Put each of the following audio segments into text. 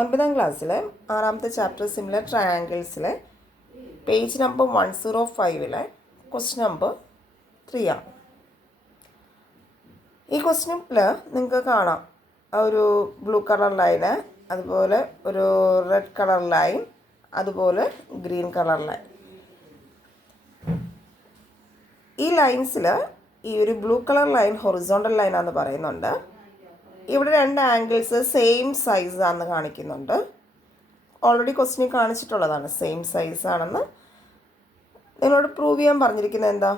9ാം ക്ലാസ്സിലെ 6ാമത്തെ chapter similar ട്രയാങ്കിൾസിലെ പേജ് നമ്പർ 105 ക്വസ്റ്റ്യൻ നമ്പർ 3 ആണ്. ഈ ക്വസ്റ്റ്യനിൽ നിങ്ങൾക്ക് കാണാം ഒരു ബ്ലൂ കളർ ലൈന്, അതുപോലെ ഒരു റെഡ് കളർ ലൈൻ, അതുപോലെ ഗ്രീൻ കളർ ലൈൻ. ഈ ലൈൻസിൽ ഈ ഒരു ബ്ലൂ കളർ ലൈൻ ഹൊറിസോണ്ടൽ ലൈനാണെന്ന് പറയുന്നുണ്ട്. ഇവിടെ രണ്ട് ആംഗിൾസ് സെയിം സൈസ് ആണെന്ന് കാണിക്കുന്നുണ്ട്. ഓൾറെഡി ക്വസ്റ്റ്യൻ കാണിച്ചിട്ടുള്ളതാണ് സെയിം സൈസ് ആണെന്ന്. നിങ്ങളോട് പ്രൂവ് ചെയ്യാൻ പറഞ്ഞിരിക്കുന്നത് എന്താ?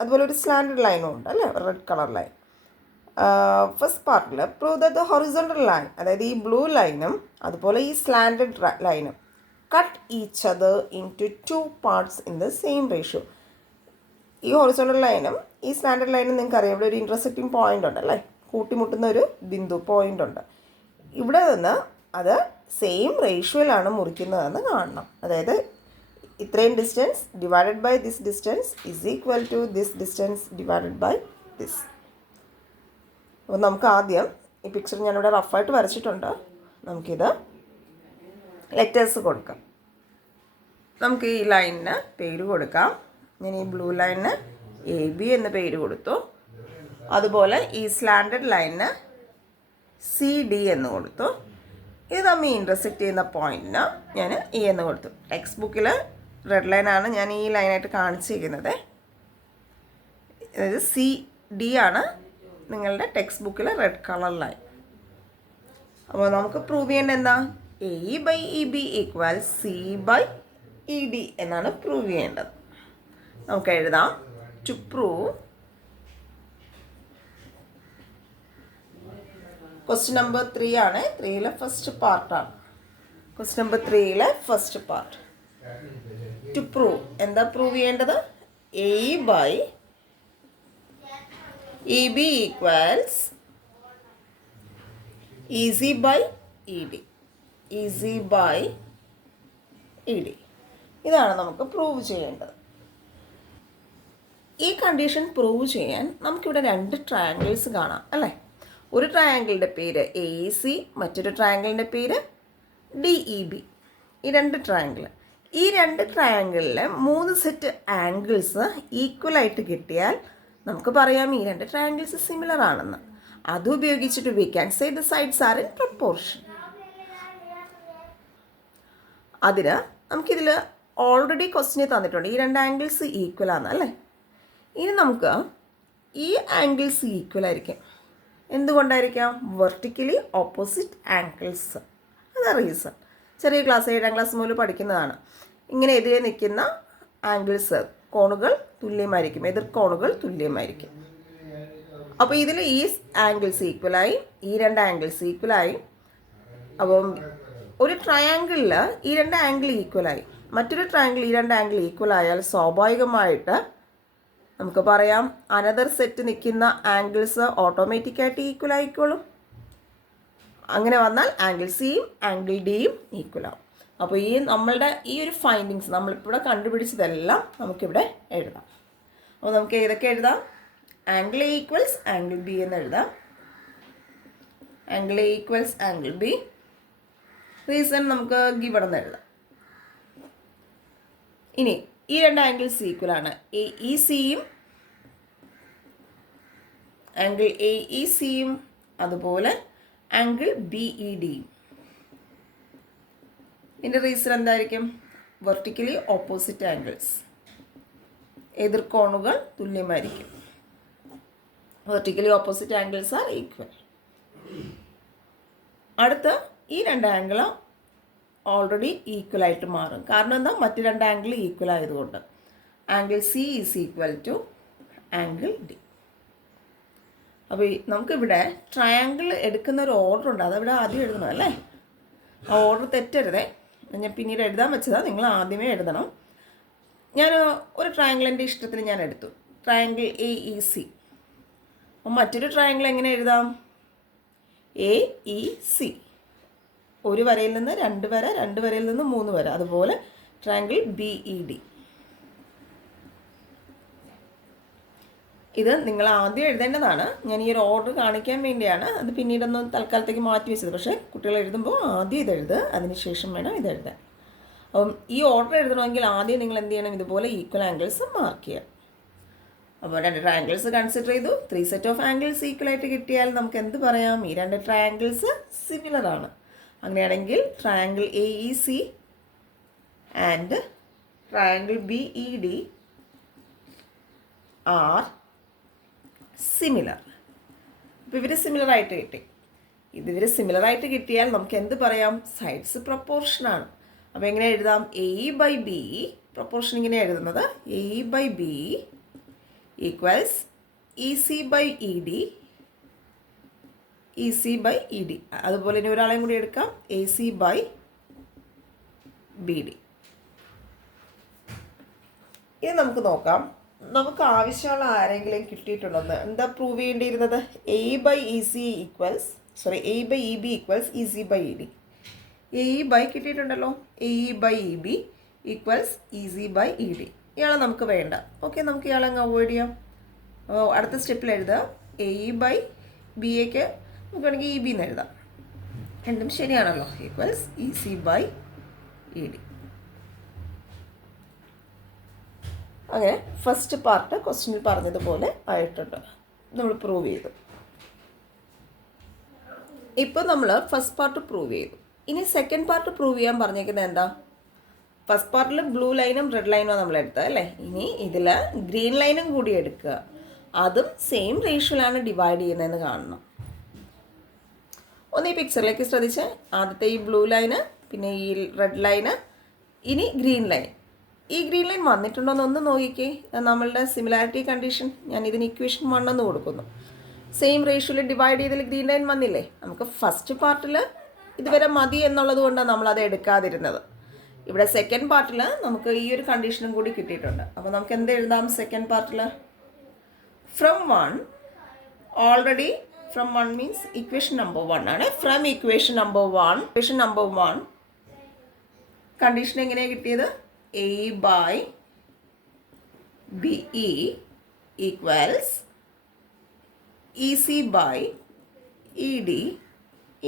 അതുപോലെ ഒരു സ്ലാൻഡഡ് ലൈനും ഉണ്ട് അല്ലേ, റെഡ് കളർ ലൈൻ. ഫസ്റ്റ് പാർട്ടിൽ prove that the horizontal line, അതായത് ഈ ബ്ലൂ ലൈനും അതുപോലെ ഈ സ്ലാൻഡഡ് ലൈനും cut each other in two parts in the same ratio. ഈ ഹൊറിസോണ്ടൽ ലൈനും ഈ സ്ലാൻഡഡ് ലൈനും നിങ്ങൾക്ക് അറിയാം, ഇവിടെ ഒരു ഇൻ്റർസെക്റ്റിംഗ് പോയിൻ്റ് ഉണ്ട് അല്ലേ, കൂട്ടിമുട്ടുന്ന ഒരു ബിന്ദു പോയിൻ്റ് ഉണ്ട്. ഇവിടെ നിന്ന് അത് സെയിം റേഷ്യോയിലാണ് മുറിക്കുന്നതെന്ന് കാണണം. അതായത് ഇത്രയും distance divided by this distance is equal to this distance divided by this. അപ്പോൾ നമുക്ക് ആദ്യം ഈ പിക്ചർ ഞാനിവിടെ റഫായിട്ട് വരച്ചിട്ടുണ്ട്. നമുക്കിത് ലെറ്റേഴ്സ് കൊടുക്കാം. നമുക്ക് ഈ ലൈനിന് പേര് കൊടുക്കാം. ഞാൻ ഈ ബ്ലൂ ലൈനിന് AB എന്ന് പേര് കൊടുത്തു. അതുപോലെ ഈ സ്ലാൻഡഡ് ലൈനിന് CD എന്ന് കൊടുത്തു. ഇത് തമ്മിൽ ഇൻ്റർസെക്റ്റ് ചെയ്യുന്ന പോയിന്റിന് ഞാൻ E എന്ന് കൊടുത്തു. ടെക്സ്റ്റ് ബുക്കിൽ റെഡ് ലൈനാണ് ഞാൻ ഈ ലൈനായിട്ട് കാണിച്ചിരിക്കുന്നത്. അതായത് CD ആണ് നിങ്ങളുടെ ടെക്സ്റ്റ് ബുക്കിൽ റെഡ് കളർ ലൈൻ. അപ്പോൾ നമുക്ക് പ്രൂവ് ചെയ്യേണ്ടത് എന്താ? AE/EB = C/ED എന്നാണ് പ്രൂവ് ചെയ്യേണ്ടത്. നമുക്ക് എഴുതാം. ടു പ്രൂവ് ക്വസ്റ്റ്യൻ നമ്പർ 3 ആണ്. 3ലെ ഫസ്റ്റ് പാർട്ടാണ്. ക്വസ്റ്റ്യൻ നമ്പർ 3ലെ ഫസ്റ്റ് പാർട്ട്. ടു പ്രൂവ് എന്താ പ്രൂവ് ചെയ്യേണ്ടത്? AE/EB = EC/ED. EC/ED ഇതാണ് നമുക്ക് പ്രൂവ് ചെയ്യേണ്ടത്. ഈ കണ്ടീഷൻ പ്രൂവ് ചെയ്യാൻ നമുക്കിവിടെ രണ്ട് ട്രയാങ്കിൾസ് കാണാം അല്ലേ. ഒരു ട്രയാങ്കിളിൻ്റെ പേര് AEC, മറ്റൊരു ട്രയാങ്കിളിൻ്റെ പേര് DEB. ഈ രണ്ട് ട്രയാങ്കിൾ, ഈ രണ്ട് ട്രയാങ്കിളിലെ 3 സെറ്റ് ആംഗിൾസ് ഈക്വലായിട്ട് കിട്ടിയാൽ നമുക്ക് പറയാം ഈ രണ്ട് ട്രയാങ്കിൾസ് സിമിലർ ആണെന്ന്. അത് ഉപയോഗിച്ചിട്ട് we can say the sides are in proportion. അതിന് നമുക്കിതിൽ ഓൾറെഡി ക്വസ്റ്റ്യൻ തന്നിട്ടുണ്ട്, ഈ രണ്ട് ആംഗിൾസ് ഈക്വൽ ആണ് അല്ലേ. ഇനി നമുക്ക് ഈ ആംഗിൾസ് ഈക്വൽ ആയിരിക്കും. എന്തുകൊണ്ടായിരിക്കാം? Vertically opposite angles. അതാണ് റീസൺ. ചെറിയ ക്ലാസ് 7ാം ക്ലാസ് മുതൽ പഠിക്കുന്നതാണ്. ഇങ്ങനെ എതിരെ നിൽക്കുന്ന ആംഗിൾസ്, കോണുകൾ തുല്യമായിരിക്കും, എതിർക്കോണുകൾ തുല്യമായിരിക്കും. അപ്പോൾ ഇതിൽ ഈ ആംഗിൾസ് ഈക്വലായി, ഈ രണ്ട് ആംഗിൾസ് ഈക്വലായി. അപ്പം ഒരു ട്രയാങ്കിളിൽ ഈ രണ്ട് ആംഗിൾ ഈക്വലായി, മറ്റൊരു ട്രയാങ്കിൾ ഈ രണ്ട് ആംഗിൾ ഈക്വലായാൽ സ്വാഭാവികമായിട്ട് നമുക്ക് പറയാം അനദർ സെറ്റ് നിൽക്കുന്ന ആംഗിൾസ് ഓട്ടോമാറ്റിക്കായിട്ട് ഈക്വൽ ആയിക്കോളും. അങ്ങനെ വന്നാൽ ആംഗിൾ സിയും ആംഗിൾ ഡിയും ഈക്വൽ ആവും. അപ്പോൾ ഈ നമ്മളുടെ ഈ ഒരു ഫൈൻഡിങ്സ് നമ്മളിവിടെ കണ്ടുപിടിച്ചതെല്ലാം നമുക്കിവിടെ എഴുതാം. അപ്പോൾ നമുക്ക് ഏതൊക്കെ എഴുതാം? ആംഗിൾ A = ആംഗിൾ B എന്ന് എഴുതാം. Angle A = angle B. Reason നമുക്ക് ഗിവൺ എന്ന് എഴുതാം. ഇനി ഈ രണ്ട് ആംഗിൾസ് ഈക്വലാണ്. AECയും ആംഗിൾ AECയും അതുപോലെ ആംഗിൾ BEDയും. ഇതിൻ്റെ റീസൺ എന്തായിരിക്കും? വെർട്ടിക്കലി ഓപ്പോസിറ്റ് ആംഗിൾസ്, എതിർക്കോണുകൾ തുല്യമായിരിക്കും. Vertically opposite angles are equal. അടുത്ത ഈ രണ്ട് ആംഗിൾ ഓൾറെഡി ഈക്വലായിട്ട് മാറും. കാരണം എന്താ? മറ്റ് രണ്ട് ആംഗിൾ ഈക്വൽ ആയതുകൊണ്ട്. Angle C = angle D. അപ്പോൾ നമുക്കിവിടെ ട്രയാങ്കിൾ എടുക്കുന്ന ഒരു ഓർഡർ ഉണ്ട്, അതവിടെ ആദ്യം എഴുതണം അല്ലേ. ആ ഓർഡർ തെറ്റരുതേ. ഞാൻ പിന്നീട് എഴുതാൻ വെച്ചതാണ്, നിങ്ങൾ ആദ്യമേ എഴുതണം. ഞാൻ ഒരു ട്രയാങ്കിളിൻ്റെ ഇഷ്ടത്തിന് ഞാൻ എടുത്തു, ട്രയാങ്കിൾ AEC. അപ്പം മറ്റൊരു ട്രയാങ്കിൾ എങ്ങനെ എഴുതാം? AEC. ഒരു വരയിൽ നിന്ന് 2 വര, 2 വരയിൽ നിന്ന് 3 വര. അതുപോലെ ട്രയാങ്കിൾ BED. ഇത് നിങ്ങൾ ആദ്യം എഴുതേണ്ടതാണ്. ഞാൻ ഈ ഒരു ഓർഡർ കാണിക്കാൻ വേണ്ടിയാണ് അത് പിന്നീടൊന്ന് തൽക്കാലത്തേക്ക് മാറ്റി വെച്ചത്. പക്ഷേ കുട്ടികൾ എഴുതുമ്പോൾ ആദ്യം ഇതെഴുതുക, അതിനുശേഷം വേണം ഇതെഴുതാൻ. അപ്പം ഈ ഓർഡർ എഴുതണമെങ്കിൽ ആദ്യം നിങ്ങൾ എന്ത് ചെയ്യണം, ഇതുപോലെ ഈക്വൽ ആംഗിൾസ് മാർക്ക് ചെയ്യുക. അപ്പോൾ 2 ട്രയാങ്കിൾസ് കൺസിഡർ ചെയ്തു. 3 സെറ്റ് ഓഫ് ആംഗിൾസ് ഈക്വലായിട്ട് കിട്ടിയാൽ നമുക്ക് എന്ത് പറയാം, ഈ 2 ട്രയാങ്കിൾസ് സിമിലർ ആണ്. അങ്ങനെയാണെങ്കിൽ triangle AEC and triangle BED are similar. അപ്പോൾ ഇവർ സിമിലറായിട്ട് കിട്ടി. ഇതിവർ സിമിലറായിട്ട് കിട്ടിയാൽ നമുക്ക് എന്ത് പറയാം, സൈഡ്സ് പ്രൊപ്പോർഷനാണ്. അപ്പോൾ എങ്ങനെ എഴുതാം, AE/B പ്രൊപ്പോർഷൻ ഇങ്ങനെ എഴുതുന്നത് AE/B ഈക്വൽസ് EC/ED EC/ED. അതുപോലെ ഇനി ഒരാളെയും കൂടി എടുക്കാം, AC/BD. ഇനി നമുക്ക് നോക്കാം, നമുക്ക് ആവശ്യമുള്ള ആരെങ്കിലും കിട്ടിയിട്ടുണ്ടെന്ന്. എന്താ പ്രൂവ് ചെയ്യേണ്ടിയിരുന്നത്, AE/EB ഈക്വൽസ് EC/ED. AE/ കിട്ടിയിട്ടുണ്ടല്ലോ, AE/EB ഈക്വൽസ് EC/ED. ഇയാളെ നമുക്ക് വേണ്ട. ഓക്കെ, നമുക്ക് ഇയാളെ അങ്ങ് അവോയ്ഡ് ചെയ്യാം. അടുത്ത സ്റ്റെപ്പിൽ എഴുതുക, AE/BAക്ക് നമുക്ക് വേണമെങ്കിൽ EB എന്ന് എഴുതാം. രണ്ടും ശരിയാണല്ലോ, ഈക്വൽസ് EC/ED. അങ്ങനെ ഫസ്റ്റ് പാർട്ട് ക്വസ്റ്റ്യനിൽ പറഞ്ഞതുപോലെ ആയിട്ടുണ്ട്, നമ്മൾ പ്രൂവ് ചെയ്തു. ഇപ്പോൾ നമ്മൾ ഫസ്റ്റ് പാർട്ട് പ്രൂവ് ചെയ്തു. ഇനി സെക്കൻഡ് പാർട്ട് പ്രൂവ് ചെയ്യാൻ പറഞ്ഞേക്കുന്നത് എന്താ, ഫസ്റ്റ് പാർട്ടിൽ ബ്ലൂ ലൈനും റെഡ് ലൈനും നമ്മൾ എടുത്തത് അല്ലേ. ഇനി ഇതിൽ ഗ്രീൻ ലൈനും കൂടി എടുക്കുക, അതും സെയിം റേഷ്യോയിലാണ് ഡിവൈഡ് ചെയ്യുന്നതെന്ന് കാണണം. ഒന്ന് ഈ പിക്ചറിലേക്ക് ശ്രദ്ധിച്ച്, ആദ്യത്തെ ഈ ബ്ലൂ ലൈന്, പിന്നെ ഈ റെഡ് ലൈന്, ഇനി ഗ്രീൻ ലൈൻ. ഈ ഗ്രീൻ ലൈൻ വന്നിട്ടുണ്ടോ എന്നൊന്ന് നോക്കിക്കേ. നമ്മളുടെ സിമിലാരിറ്റി കണ്ടീഷൻ ഞാൻ ഇതിന് ഇക്വേഷൻ 1 എന്ന് കൊടുക്കുന്നു. സെയിം റേഷ്യോയിൽ ഡിവൈഡ് ചെയ്തതിൽ ഗ്രീൻ ലൈൻ വന്നില്ലേ. നമുക്ക് ഫസ്റ്റ് പാർട്ടിൽ ഇതുവരെ മതി എന്നുള്ളത് കൊണ്ടാണ് നമ്മളത് എടുക്കാതിരുന്നത്. ഇവിടെ സെക്കൻഡ് പാർട്ടിൽ നമുക്ക് ഈ ഒരു കണ്ടീഷനും കൂടി കിട്ടിയിട്ടുണ്ട്. അപ്പോൾ നമുക്ക് എന്ത് എഴുതാം, സെക്കൻഡ് പാർട്ടിൽ from 1 already, from 1 means equation number 1 ആണ്. ഫ്രം ഇക്വേഷൻ നമ്പർ 1 കണ്ടീഷൻ എങ്ങനെയാണ് കിട്ടിയത്, AE/BE equals EC/ED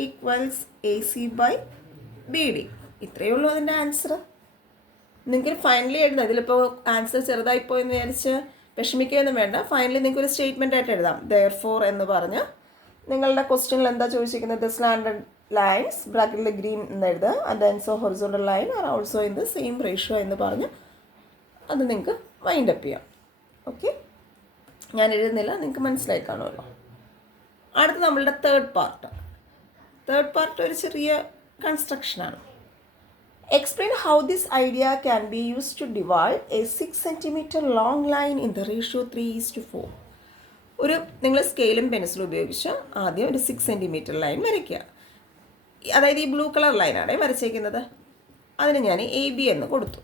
equals AC/BD. ഇത്രയേ ഉള്ളൂ അതിൻ്റെ ആൻസർ. നിങ്ങൾക്ക് ഫൈനലി എഴുതാം. ഇതിലിപ്പോൾ ആൻസർ ചെറുതായിപ്പോയെന്ന് വിചാരിച്ച് വിഷമിക്കുകയൊന്നും വേണ്ട. ഫൈനലി നിങ്ങൾക്ക് ഒരു സ്റ്റേറ്റ്മെൻ്റ് ആയിട്ട് എഴുതാം, therefore എന്ന് പറഞ്ഞ്. നിങ്ങളുടെ ക്വസ്റ്റ്യനിൽ എന്താ ചോദിച്ചിരിക്കുന്നത്, സ്ലാൻഡഡ് ലൈൻസ് ബ്രാക്കറ്റിൽ ഗ്രീൻ എന്ന് എഴുതുക, and then so horizontal line are also in the same ratio എന്ന് പറഞ്ഞ് അത് നിങ്ങൾക്ക് വൈൻഡ് അപ്പ് ചെയ്യാം. ഓക്കെ, ഞാൻ എഴുതുന്നില്ല, നിങ്ങൾക്ക് മനസ്സിലായി കാണുമല്ലോ. അടുത്ത് നമ്മളുടെ തേർഡ് പാർട്ട് ഒരു ചെറിയ കൺസ്ട്രക്ഷനാണ്. Explain how this idea can be used to divide a 6 cm long line in the ratio 3:4. നിങ്ങൾ സ്കെയിലും പെൻസിലും ഉപയോഗിച്ച് ആദ്യം ഒരു 6 cm ലൈൻ വരയ്ക്കുക. അതായത് ഈ ബ്ലൂ കളർ ലൈനാണ് വരച്ചേക്കുന്നത്. അതിന് ഞാൻ AB എന്ന് കൊടുത്തു.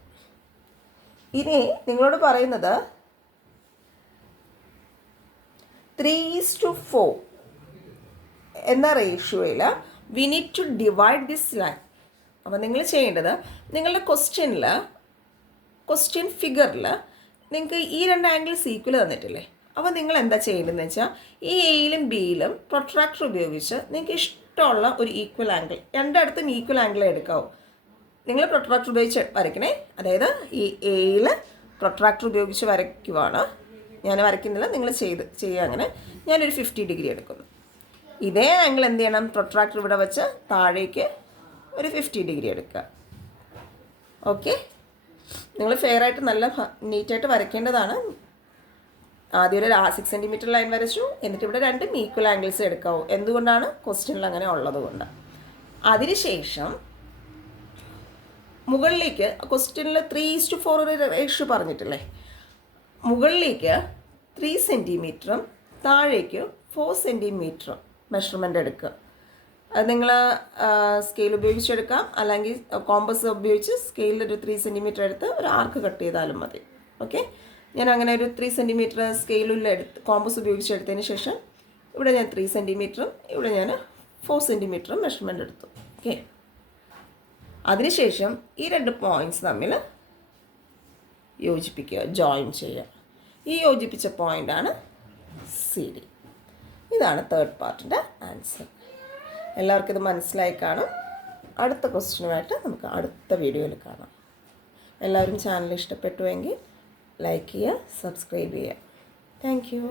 ഇനി നിങ്ങളോട് പറയുന്നത് 3:4 എന്ന റേഷ്യോയിൽ we need to divide this line. അപ്പോൾ നിങ്ങൾ ചെയ്യേണ്ടത്, നിങ്ങളുടെ ക്വസ്റ്റ്യൻ ഫിഗറിൽ നിങ്ങൾക്ക് ഈ 2 ആംഗിൾസ് ഈക്വൽ തന്നിട്ടില്ലേ. അപ്പോൾ നിങ്ങൾ എന്താ ചെയ്യേണ്ടതെന്ന് വെച്ചാൽ, ഈ എയിലും ബിയിലും പ്രൊട്രാക്ടർ ഉപയോഗിച്ച് നിങ്ങൾക്ക് ഇഷ്ടമുള്ള ഒരു ഈക്വൽ ആംഗിൾ, രണ്ടിടത്തും ഈക്വൽ ആംഗിൾ എടുക്കാവൂ. നിങ്ങൾ പ്രൊട്രാക്ടർ ഉപയോഗിച്ച് വരയ്ക്കണേ. അതായത് ഈ എയിൽ പ്രൊട്രാക്ടർ ഉപയോഗിച്ച് വരയ്ക്കുവാണ്. ഞാൻ വരയ്ക്കുന്നില്ല, നിങ്ങൾ ചെയ്യുക. അങ്ങനെ ഞാനൊരു 50 ഡിഗ്രി എടുക്കുന്നു. ഇതേ ആംഗിൾ എന്ത് ചെയ്യണം, പ്രൊട്രാക്ടർ ഇവിടെ വെച്ച് താഴേക്ക് ഒരു 50 ഡിഗ്രി എടുക്കുക. ഓക്കെ, നിങ്ങൾ ഫെയറായിട്ട് നല്ല നീറ്റായിട്ട് വരയ്ക്കേണ്ടതാണ്. ആദ്യം ഒരു 6 cm ലൈൻ വരച്ചു, എന്നിട്ട് ഇവിടെ 2 ഈക്വൽ ആംഗിൾസ് എടുക്കാവൂ. എന്തുകൊണ്ടാണ്, ക്വസ്റ്റ്യനിൽ അങ്ങനെ ഉള്ളത് കൊണ്ട്. അതിനുശേഷം മുകളിലേക്ക്, ക്വസ്റ്റ്യനിൽ 3:4 ഒരു റേഷ്യോ പറഞ്ഞിട്ടില്ലേ, മുകളിലേക്ക് 3 സെൻറ്റിമീറ്ററും താഴേക്ക് 4 സെൻറ്റിമീറ്ററും മെഷർമെൻ്റ് എടുക്കുക. അത് നിങ്ങൾ സ്കെയിൽ ഉപയോഗിച്ചെടുക്കാം, അല്ലെങ്കിൽ കോമ്പസ് ഉപയോഗിച്ച് സ്കെയിലിൽ ഒരു 3 സെൻറ്റിമീറ്റർ എടുത്ത് ഒരു ആർക്ക് കട്ട് ചെയ്താലും മതി. ഓക്കെ, ഞാൻ അങ്ങനെ ഒരു 3 സെൻറ്റിമീറ്റർ സ്കെയിലിൽ കോമ്പസ് ഉപയോഗിച്ചെടുത്തതിന് ശേഷം ഇവിടെ ഞാൻ 3 സെൻറ്റിമീറ്ററും ഇവിടെ ഞാൻ 4 സെൻറ്റിമീറ്ററും മെഷർമെൻ്റ് എടുത്തു. ഓക്കെ, അതിനുശേഷം ഈ 2 പോയിൻറ്റ്സ് തമ്മിൽ യോജിപ്പിക്കുക, ജോയിൻ ചെയ്യുക. ഈ യോജിപ്പിച്ച പോയിൻ്റാണ് CD. ഇതാണ് തേർഡ് പാർട്ടിൻ്റെ ആൻസർ. എല്ലാവർക്കും ഇത് മനസ്സിലായി കാണും. അടുത്ത ക്വസ്റ്റ്യനുമായിട്ട് നമുക്ക് അടുത്ത വീഡിയോയിൽ കാണാം. എല്ലാവരും ചാനൽ ഇഷ്ടപ്പെട്ടുവെങ്കിൽ ലൈക്ക് ചെയ്യുക, സബ്സ്ക്രൈബ് ചെയ്യുക. Thank you.